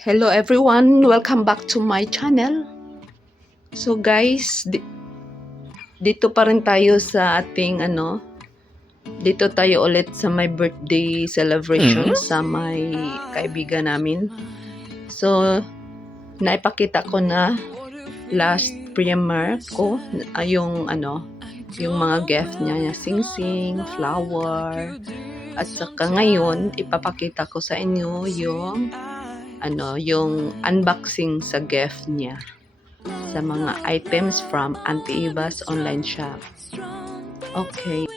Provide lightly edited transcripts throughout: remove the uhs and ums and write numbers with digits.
Hello everyone, welcome back to my channel. So guys, dito pa rin tayo sa ating dito tayo ulit sa my birthday celebration sa my kaibigan namin. So naipakita ko na last premiere ko yung mga gift niya, sing-sing, flower, at saka ngayon ipapakita ko sa inyo yung unboxing sa gift niya sa mga items from Auntie Eva's online shop. Okay.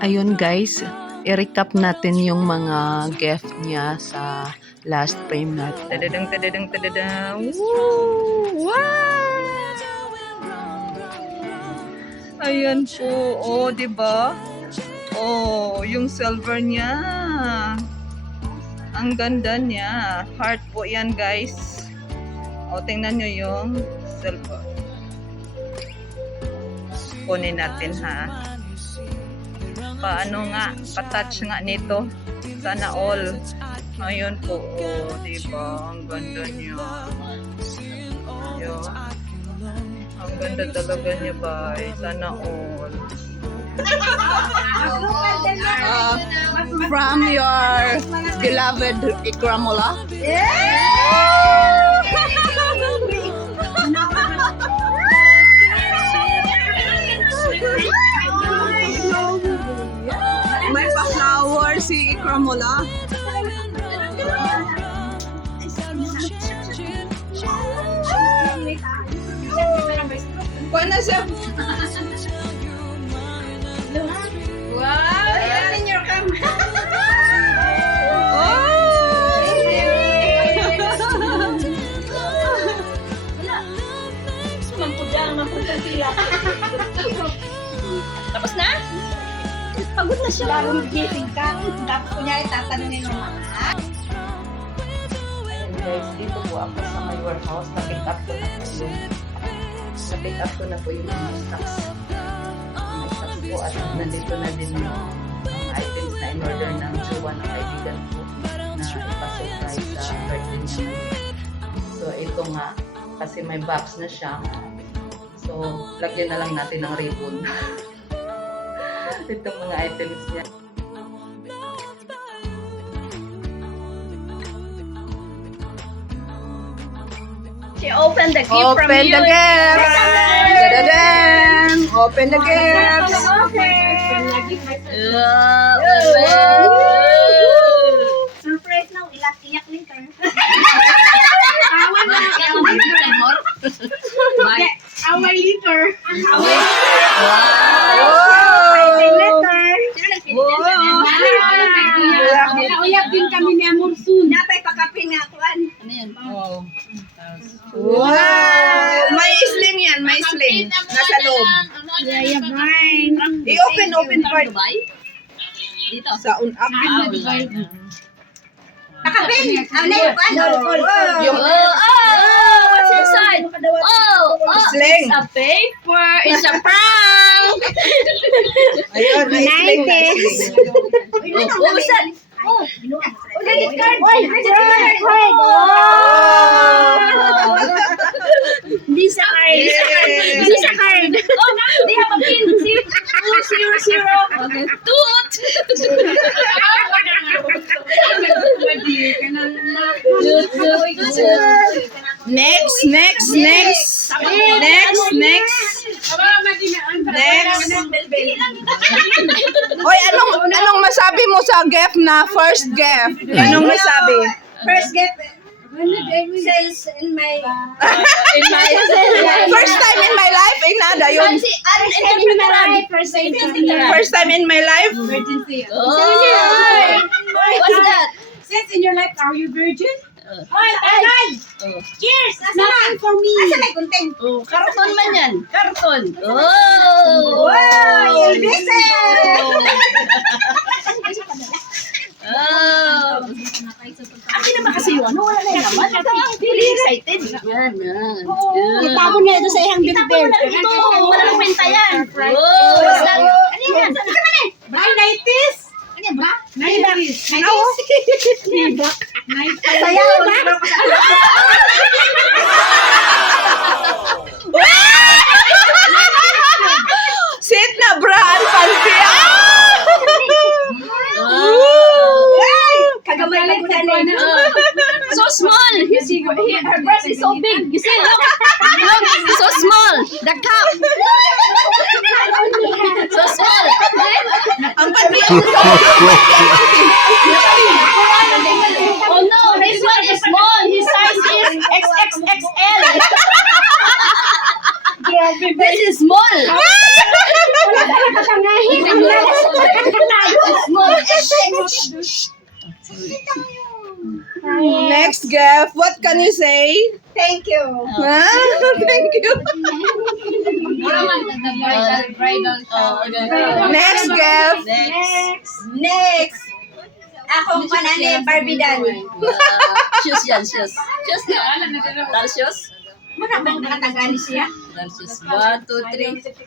Ayun guys, i-recap natin yung mga gift niya sa last premiere. Tadadang tadadang tadadang. Woo! Wow! Ayan po. Oh, 'di ba? Oh, yung silver niya. Ang ganda niya. Heart po yan, guys. O, tingnan nyo yung silver. Kunin natin, ha. Paano nga? Patouch nga nito. Sana all. Ayun po. O, diba? Ang ganda niya. Ayun. Ang ganda talaga niya, guys. Sana all. From your beloved Ikramola. May pa-flower si Ikramola. Paano siya? Wow! Yan in your camera. Tapos na? Pagod na siya. Lalo gising ka. Tapos kunya itatanungin yung mga. Ayun guys, dito po ako sa my warehouse. Na-pick up ko na po yung mga stocks. Mga stocks po at nandito na din yung items na in-order ng jowa ng kaibigan ko na ipa-surprise sa birthday niya. So ito nga, kasi may box na siya. So, lagyan na lang natin ng ribbon. Itong mga items niya. She opened the gift from Open you. the gifts! Da-da-dan! Open the gifts! Surprise now. Iyak rin ka. Our leader. Uyak din kami ni Amor soon. Napay pakapin nga kuan. Ano yan? Wow! May sling yan, may sling. Nasa loob. Yeah, mine. I-open part. Dito. Sa un-open. Pakapin. Ano yung ano? Yung What's inside? sling. It's a paper. It's a prank. Ayun, may sling, may sling. What was that? Credit card. Credit card. Visa card. Visa card. Oh, they have a pin. 200. Okay. Toot. Next. Hoy, anong masabi mo sa gift na first gift? Anong masabi? First gift. Sales in my First time in my life, nada yun. First time in my life. What's that? Since in your life, are you virgin? Cheers! Nothing for me. Asa may kunting? Karton man yan. Karton. Wow! Elvis! Akin naman kasi yun. Wala na naman. Really excited. Yan. Itapon niya ito sa ihang Itapon bilbil. mo na ito. Wala nang kwenta yan. What's that? Ano yan? Blind 90s. niya, bra? Sit na bra and panty. Kagamay lang ko na. So small. Her breast is so big. You see, look. Look, so small. The cup. So small. Ang panty. Oh no, this one is small. His size is XXXL. This is small. Next gift. What can you say? Thank you. Huh? Thank you. Next gift. Next. Akong panane, Barbie doll. Shoes yan, shoes. Shoes na. Tal shoes. Maraming nakatagali siya. Tal shoes. 1, 2, 3.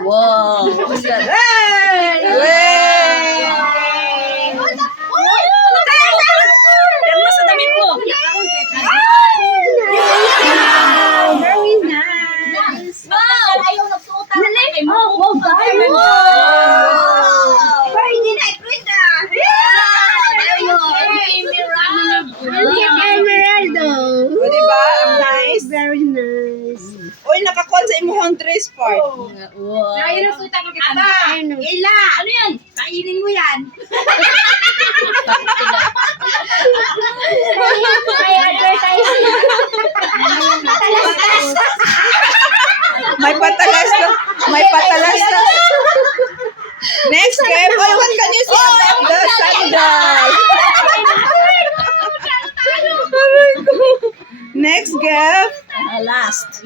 Wow. What's that? Hey! Demo sa damit mo. Very nice. Wow. Ayaw nagsuotan. Oh, wow. Pero hindi na i-print ah. There you go. Emeraldo. O, diba? Ang nice. Very nice. Uy, nakakuha sa imuhang dress part. Wow. Aba, Ila. Ano yan? Kainin mo yan. May advertising. May patalas na. May patalas na. Next gift. Oy, what can you say about the sandal? Next gift. Last.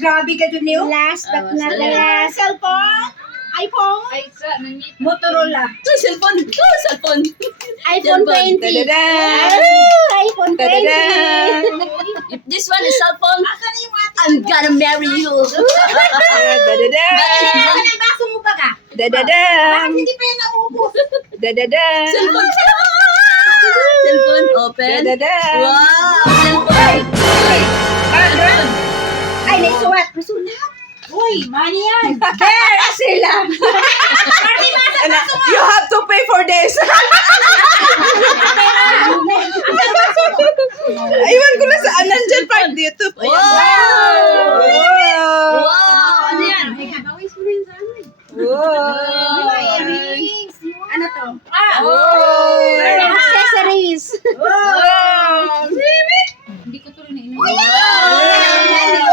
Grabe ka dun niyo. Last but not the last. Cellphone. iPhone. Motorola. Cellphone. Cellphone. iPhone 20. Da-da-da. iPhone 20. Da-da-da. If this one is cellphone, I'm gonna marry you. Da-da-da. Ano ang baso mo ba ka? Da-da-da. Bakit hindi pa yan naubos? Da-da-da. Cellphone. Cellphone open. Da-da-da. Wow. Cellphone. Ay, naisuwat. Masulat. Uy, money yan. Kaya sila. And, you have to pay for this. Aywan ko na saan. Nandyan part dito. Wow. Wow. Wow. Ano yan? Wow. Ano to? Wow. Accessories. Wow. Wow.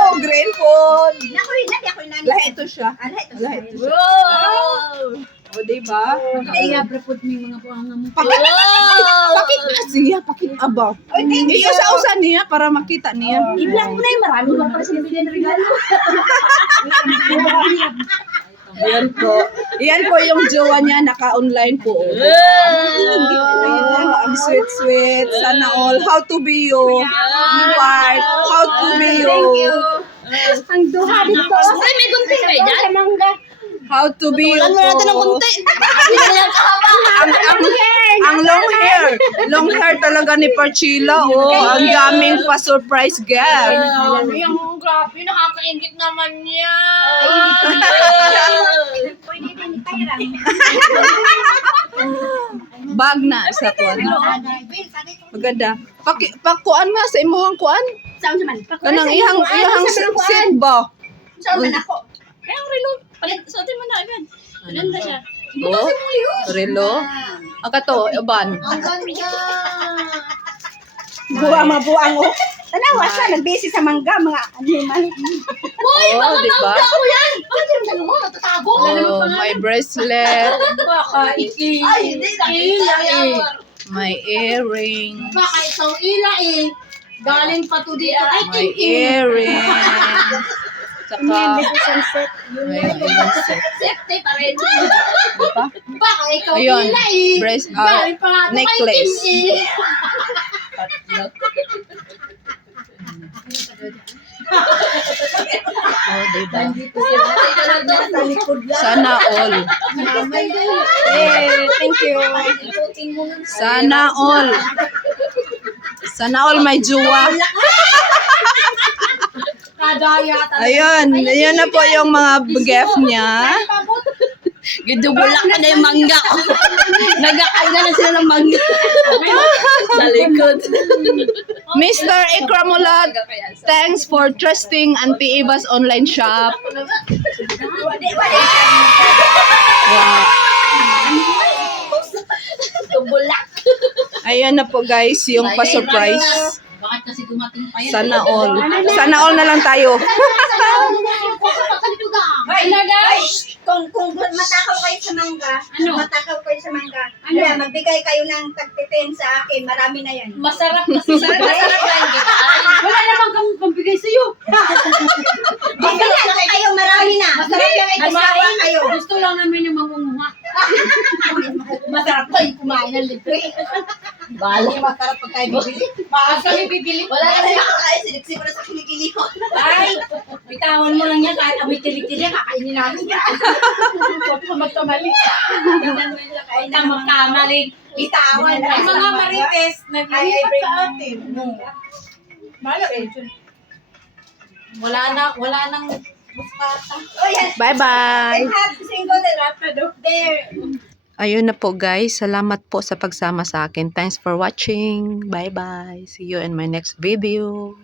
Oh, green phone. Nakoy, ako'y nani. Lahat ito siya. Lahat ito. Lahat ito siya. Wow. O, diba? Ay, nga, prapod mo yung mga buhanga mo. Wow. Pakit na siya. Pakit abaw. Oy, thank you. Iyo sa usan niya para makita niya. I-vlog mo na yung marami ba para sila bilhin ng regalo. Yan po. Yan po yung jowa niya. Naka-online po. Oh, ang sweet-sweet. Sana all. How to be you. Part. How to be you. Ang duha dito. Ay, may gunting kayo dyan? Sa mangga. How to be you. Tulan mo natin ng po. gunting. Hindi na yan kahaba. Ang long hair. Long hair talaga ni Parchila. Oh, ang daming pa-surprise gift. Yung grabe, nakakaingit naman niya. Pwede din itayrang. Bag na sa kuan. Maganda. Pakuan nga sa imuhang kuan. Saan naman? Kanang ihang sit ba? Saan man ako? Kaya ang relo, palit, suotin mo na agad. Ganda siya. Oh, relo. Ang kato, uban. Ang ganda. Buwa mabuang o. Tanawa siya, nag-busy sa mangga, mga animal. Uy, Oh, mga diba? mangga ko yan. Bakit yung dalawa mo, natatago? Oh, my bracelet, Baka Ay, hindi nakita yan. my earring, Baka ikaw ila eh. Galing pa to dito. Ay, my earring. Saka, sunset. ayun, set. safety pa rin. Diba? Baka ikaw Ayun, ila eh. Galing pa nga to kay necklace. Kim eh. Oh, diba? Nandito sila. Nasa likod lang. Sana all. Mamay na. Thank you. Ikutin mo ng Sana all. Sana all may jowa. kadaya. Ayun, ayun na po yung mga gift niya. Gidubulak na yung mangga ko. Nagakain na lang sila ng mangga. Sa likod. Mr. Ikramulat, thanks for trusting Auntie Eva's online shop. Wow. Tubulak. Ayun na po guys, yung pa-surprise. Bakit kasi dumating pa yan? Sana all. Sana all na lang tayo. Hoy, kung matakaw kayo sa mangga, matakaw kayo sa mangga, magbigay kayo ng tagtitin sa akin, marami na yan. Masarap kasi. Masarap lang kita. Wala naman kang pambigay sa'yo. Bigyan kayo, marami na. Masarap lang ay gumawa kayo. Gusto lang namin yung mangunguha. Masarap pa yung kumain ng libre. Bala. Masarap pag tayo bibili. Bakit kami bibili? Wala na siya. Siniksi mo na sa kilikili ko. Ay, bitawan mo lang yan kahit amoy tilig-tilig. Kakainin namin yan. Huwag ka magkamali. Ang magkamali. Bitawan. Ang mga marites, naglilipat sa atin. wala nang muskata. Oh, yes. Bye-bye. I have single there. Ayun na po guys. Salamat po sa pagsama sa akin. Thanks for watching. Bye-bye. See you in my next video.